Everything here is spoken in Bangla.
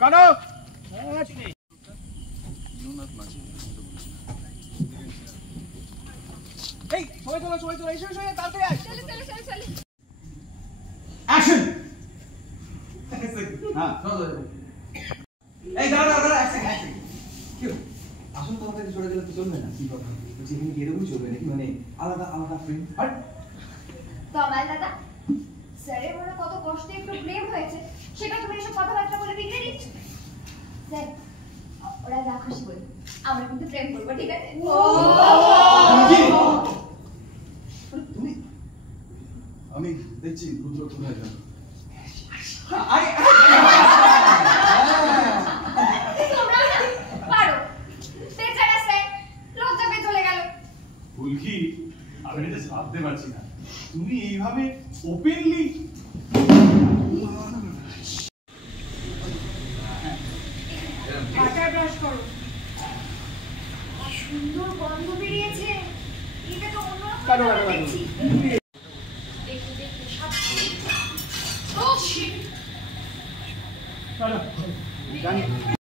কানো এই সবাই চলো এসো তাড়াতাড়ি আয় চলো অ্যাকশন হ্যাঁ এই দাঁড়া অ্যাকশন কি আসল কথা থেকে সরে গেলে তো চলবে না কি কথা বলছি এখানে কি এরকমই চলবে নাকি মানে আলাদা ফ্রেন্ড হাট তো আমার দাদা স্যারের মনে কত কষ্টে একটু প্রেম হয়েছে সেটা তুমি এসব কথাবার্তা বলে বিগড়ে দিচ্ছ স্যার ওরা যা খুশি বলে আমরা কিন্তু প্রেম করবো ঠিক আছে তুমি আমি দেখছি রুদ্র কোথায় যাবে তোমরা না পারো বেচারা স্যার লজ্জা পেয়ে চলে গেল ফুলকি আমি এটা ভাবতে পারছি না তুমি এইভাবে ওপেনলি বাটার ব্রাশ করো সুন্দর গন্ধ বেরিয়েছে এটা তো অন্যরকম দেখছি